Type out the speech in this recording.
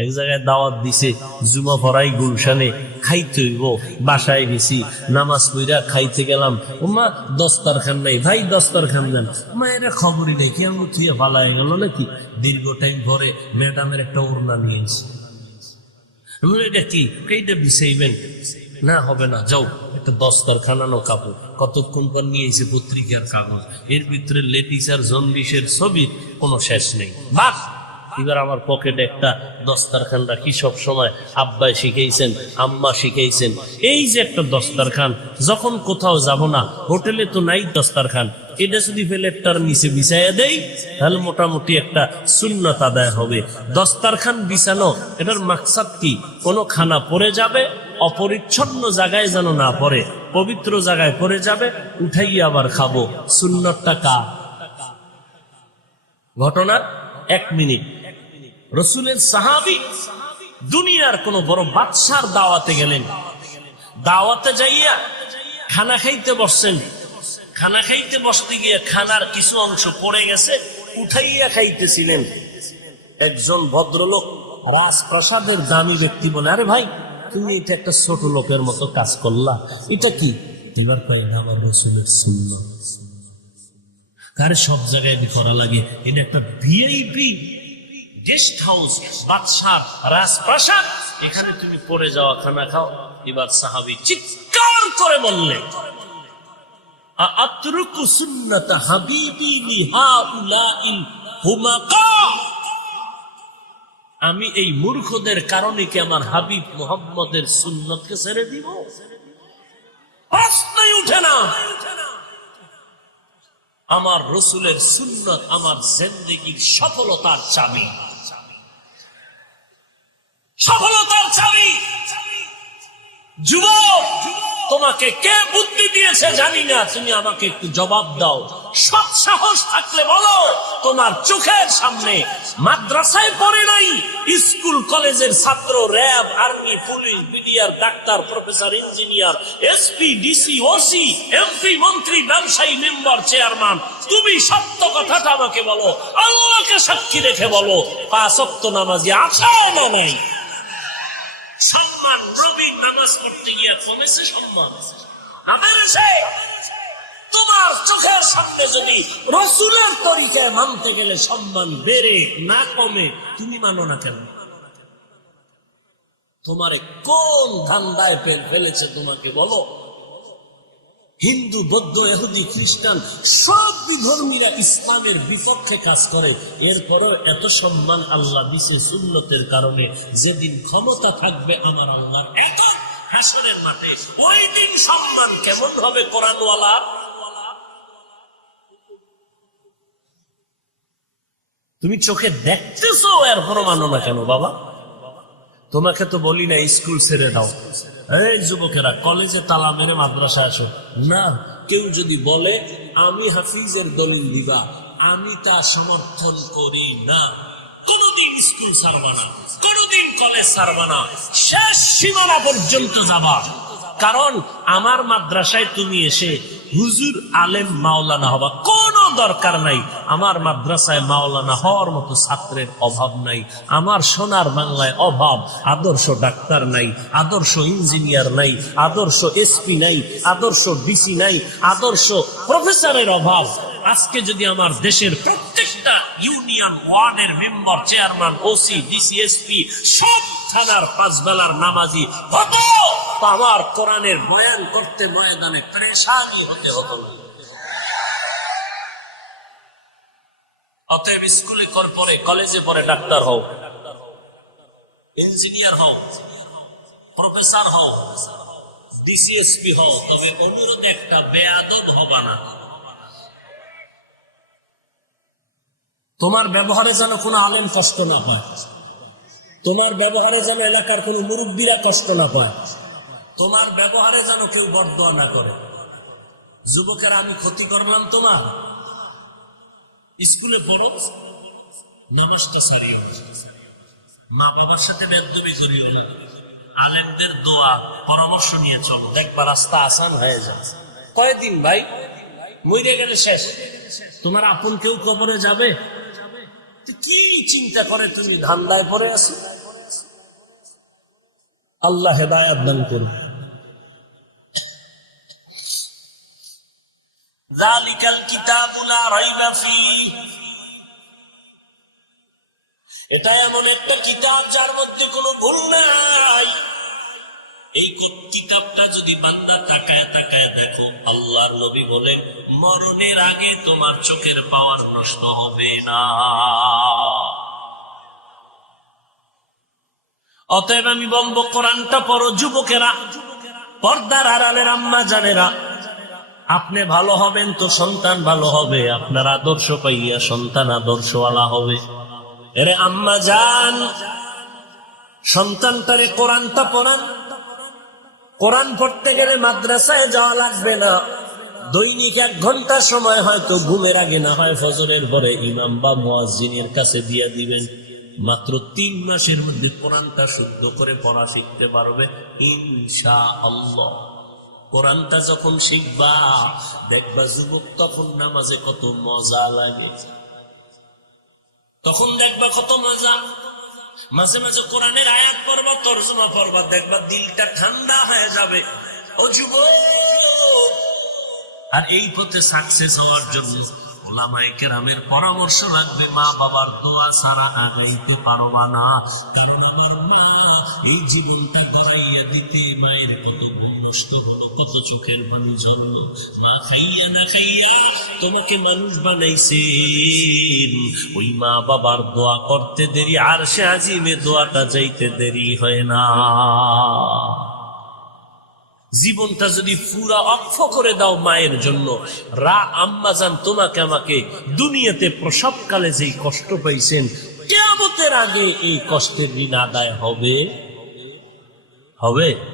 এক জায়গায় দাওয়াত দিছে, জুমা পড়াই গুলশানে খাইতে হইব, বাসায় গেছি, নামাজ পইরা খাইতে গেলাম। ওমা দস্তার খান নাই, ভাই দস্তার খান দেন। মা এটা খবরই নেই কি আমি থুয়ে পালাই গেল নাকি? দীর্ঘ টাইম পরে ম্যাডামের একটা ওড়না নিয়েছি এটা কি? এইটা বিছাইবেন? না, হবে না, যাও, একটা দস্তার খানানো কাপড়। কতক্ষণ পর নিয়ে এসে পত্রিকার কাগজ। এর ভিতরে লেডিস আর জন্ডিসের ছবির কোনো শেষ নেই। বাস এবার আমার পকেটে একটা দস্তারখান রাখি সব সময় আব্বাই শিখাইছেন, আম্মা শিখাইছেন। এই যে একটা দস্তারখান, যখন কোথাও যাব না, হোটেলে তো নাই দস্তারখান। এটা যদি প্লেটটার নিচে বিছাইয়া দেই, তাহলে মোটামুটি একটা সুন্নত আদায় হবে। দস্তারখান বিছানো, এটার মাকসাদ কি? কোনো খানা পড়ে যাবে, অপরিচ্ছন্ন জায়গায় যেন না পড়ে, পবিত্র জায়গায় পড়ে যাবে উঠাই আবার খাব। সুন্নতটা কা ঘটনার এক মিনিট। রসুলের সাহাবি দুনিয়ার কোন বড় বাদশার দাওয়াতে গেলেন। দাওয়াতে যাইয়া খানা খাইতে বসছেন। খানা খাইতে বসতে গিয়ে খানার কিছু অংশ পড়ে গেছে, উঠাইয়া খাইতেছিলেন। একজন ভদ্রলোক রাজপ্রাসাদের দামি ব্যক্তি বলে, আরে ভাই, তুমি এটা একটা ছোট লোকের মতো কাজ করলা। এটা কি? এবার না আমার রসুলের শূন্য কারে সব জায়গায় করা লাগে, এটা একটা ভিআইপি গেস্ট হাউস, বাদশাহ রাজপ্রাসাদ, এখানে তুমি পড়ে যাওয়া খানা খাও। এবার সাহাবি চিৎকার করে বললেন আত্রুকু সুন্নাত হাবিবি লিহাউলাইল হুমাকা? আমি এই মূর্খদের কারণে কি আমার হাবিব মোহাম্মদের সুন্নতকে ছেড়ে দিব? প্রশ্নই উঠে না। আমার রসুলের সুন্নত, আমার জিন্দগির সফলতার চাবি। সফলতার চাবি। যুবক, তোমাকে কে বুদ্ধি দিয়েছে জানি না, তুমি আমাকে একটু জবাব দাও। সাহস থাকলে বলো, তোমার চোখের সামনে মাদ্রাসায় পড়ে নাই, স্কুল কলেজের ছাত্র, RAB, army, police, BDR, doctor, professor, engineer, SP, DC, OC, MP, মন্ত্রী, ব্যবসায়ী, মেম্বার, চেয়ারম্যান, তুমি সত্য কথাটা আমাকে বলো, আল্লাহকে সাক্ষী রেখে বলো, পাঁচ নামাজি আছে না নাই। সম্মান নবীর নামাজ পড়তে গিয়ে কমেছে সম্মান। না তোমার চোখের সামনে যদি রসুলের তরিকায় মানতে গেলে সম্মান বেড়ে না কমে, তুমি মানো না কেন? তোমারে কোন ধান্দায় ফেলেছে তোমাকে বলো? হিন্দু, বৌদ্ধ এহুদি খ্রিস্টান সব ধর্মীরা ইসলামের বিপক্ষে কাজ করে। এরপরও এত সম্মান আল্লাহ দিছে সুন্নতের কারণে, যেদিন ক্ষমতা থাকবে আমার আল্লাহ এত হাসনের মাঠে ওই দিন সম্মান কেমন হবে কোরআনওয়ালা? তুমি চোখে দেখতেছো এরপরও মানো না কেন বাবা? তোমাকে তো বলি না স্কুল ছেড়ে দাও। এই যুবকেরা, কলেজে তালা মেরে মাদ্রাসা আসো। না, কেউ যদি বলে, আমি হাফিজের দলিল দিবা, আমি তা সমর্থন করি না। কোনদিন স্কুল ছাড়বা না, কোনদিন কলেজ ছাড়বা না। শেষ সীমানা পর্যন্ত যাবা। কারণ, আমার মাদ্রাসায় তুমি এসে হুজুর, আলেম, মাওলানা হবা। কোনো দরকার নাই। আমার মাদ্রাসায় মাওলানা হওয়ার মতো ছাত্রের অভাব নাই। আমার সোনার বাংলায় অভাব, আদর্শ ডাক্তার নাই, আদর্শ ইঞ্জিনিয়ার নাই, আদর্শ এসপি নাই, আদর্শ ডিসি নাই, আদর্শ প্রফেসরের অভাব। আজকে যদি আমার দেশের প্রত্যেকটা ইউনিয়ন ওয়ার্ডের member, chairman, OC, DC, SP, সব থানার পাঁচ বেলার নামাজি হতো আমার কোরআনের বয়ান করতে ময়দানে পরেশানি হতে হতো না। অতএব স্কুলে কর পরে, কলেজে পরে ডাক্তার হও। ইঞ্জিনিয়ার হও, প্রফেসর হও, ডিসিএসপি হও, তবে অনুরোধ একটা বেয়াদব হবা না। তোমার ব্যবহারে যেন কোনো আলেম কষ্ট না পায়। তোমার ব্যবহারে যেন এলাকার কোনো মুরব্বীরা কষ্ট না পায়। তোমার ব্যবহারে যেন কেউ বরদোয়া না করে। যুবকের আমি ক্ষতি করলাম তোমার? স্কুলে পড়ো নামাজটা সারিও। মা বাবার সাথে বেদবি করিও না। আলেমদের দোয়া, পরামর্শ নিয়ে চলো, দেখবা রাস্তা আসান হয়ে যায়। কয়দিন ভাই? মরে গেলে শেষ। তোমার আপন কেউ কবরে যাবে? কি চিন্তা করে তুমি, ধান্দায় পড়ে আছো? আল্লাহ হেদায়াত দান করুন। এটা এমন একটা কিতাব যার মধ্যে কোনো ভুল নাই। এই কিতাবটা যদি বান্দা তাকায় তাকায় দেখো, আল্লাহর নবী মরণের আগে তোমার চোখের পাওয়ার নষ্ট হবে না। অতএব আমি বলব, কোরআনটা পড়ো, যুবকেরা, পর্দার আড়ালের আম্মা জানেরা আপনি ভালো হবেন তো সন্তান ভালো হবে, আপনার আদর্শ পাইয়া সন্তান আদর্শওয়ালা হবে। এরে আম্মা যান সন্তানটারে কোরআনটা পড়ান। কোরআন পড়তে গেলে মাদ্রাসায় যাওয়া লাগবে না। দৈনিক এক ঘণ্টা সময় হয়তো ঘুমের আগে না হয় ফজরের পরে ইমাম বা মুয়াজ্জিনের কাছে দিয়ে দিবেন। মাত্র তিন মাসের মধ্যে কোরআনটা শুদ্ধ করে পড়া শিখতে পারবে ইনশা আল্লাহ কোরআনটা যখন শিখবা, দেখবা যুবক তখন নামাজে কত মজা লাগে। তখন দেখবা কত মজা। মাঝে মাঝে কোরআনের আয়াত পড়বা, তর্জমা পড়বা, দেখবা দিলটা ঠান্ডা হয়ে যাবে। ও যুব আর এই পথে সাকসেস হওয়ার জন্য ওলামায়ে কেরামের পরামর্শ লাগবে, মা বাবার দোয়া ছাড়া আগাইতে পারবা না। কারণ আমার মা এই জীবনটা গড়াইয়া দিতে মায়ের কত নষ্ট কত চোখের পানি ঝরলো মা খাইয়া না খাইয়া তোমাকে মানুষ বানাইছেন। ওই মা বাবার দোয়া করতে দেরি, আর সে আজিমে দোয়াটা যাইতে দেরি হয় না। জীবনটা যদি পুরা অক্ষ করে দাও মায়ের জন্য, রা আম্মা যান তোমাকে আমাকে দুনিয়াতে প্রসবকালে যেই কষ্ট পাইছেন, কেয়ামতের আগে এই কষ্টের ঋণ আদায় হবে। হবে?